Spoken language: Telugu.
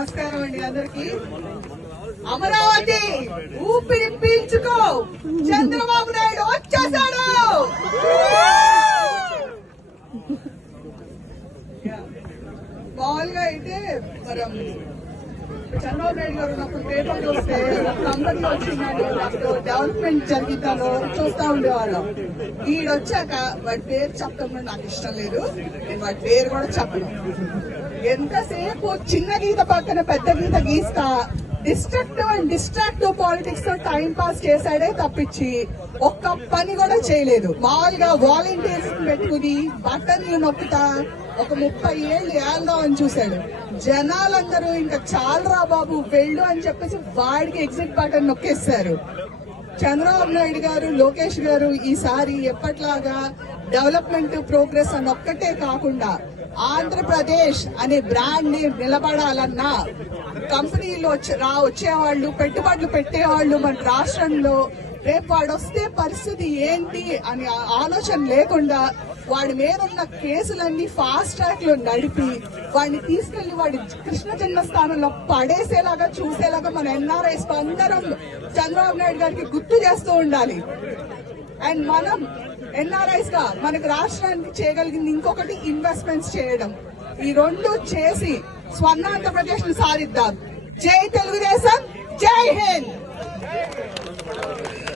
నమస్కారం అండి అందరికి. అమరావతి ఊపిరి పీల్చుకో, చంద్రబాబు నాయుడు వచ్చేసాడు. మామూలుగా అయితే మనం చంద్రబాబు నాయుడు గారు ఉన్నప్పుడు పేపర్ చూస్తే కంపెనీ వచ్చిందని డెవలప్మెంట్ జరిగిద్దాలో చూస్తా ఉండేవాళ్ళం. ఈడొచ్చాక వాడి పేరు చెప్పడం నాకు ఇష్టం లేదు, నేను వాడి పేరు కూడా చెప్పను. ఎంతసేపు చిన్న గీత పక్కన పెద్ద గీత గీస్తా డిస్ట్రక్టివ్ అండ్ డిస్ట్రాక్టివ్ పాలిటిక్స్ తో టైం పాస్ చేశాడే తప్పించి ఒక్క పని కూడా చేయలేదు. మామూలుగా వాలంటీర్స్ పెట్టుకుని బటన్లు నొక్కుతా ఒక 30 ఏళ్ళు ఏళ్దాం అని చూశాడు. జనాలందరూ ఇంకా చాలరా బాబు వెళ్ళు అని చెప్పేసి వాడికి ఎగ్జిట్ బటన్ నొక్కేస్తారు. చంద్రబాబు నాయుడు గారు, లోకేష్ గారు ఈసారి ఎప్పట్లాగా డెవలప్మెంట్ ప్రోగ్రెస్ అని ఒక్కటే కాకుండా ఆంధ్రప్రదేశ్ అనే బ్రాండ్ ని నిలబడాలన్నా కంపెనీలు వచ్చేవాళ్ళు, పెట్టుబడులు పెట్టేవాళ్ళు మన రాష్ట్రంలో రేపు వాడు వస్తే పరిస్థితి ఏంటి అని ఆలోచన లేకుండా వాడి మీద ఉన్న కేసులన్నీ ఫాస్ట్ ట్రాక్ లో నడిపి వాడిని తీసుకెళ్లి వాడి కృష్ణ జన్మస్థానంలో పడేసేలాగా చూసేలాగా మన ఎన్ఆర్ఐస్ అందరం చంద్రబాబు నాయుడు గారికి గుర్తు చేస్తూ ఉండాలి. అండ్ మనం ఎన్ఆర్ఐస్ గా మనకు రాష్ట్రానికి చేయగలిగింది ఇంకొకటి ఇన్వెస్ట్మెంట్స్ చేయడం. ఈ రెండు చేసి స్వర్ణాంధ్రప్రదేశ్ ను సాధిద్దాం. జై తెలుగుదేశం, జై హింద్.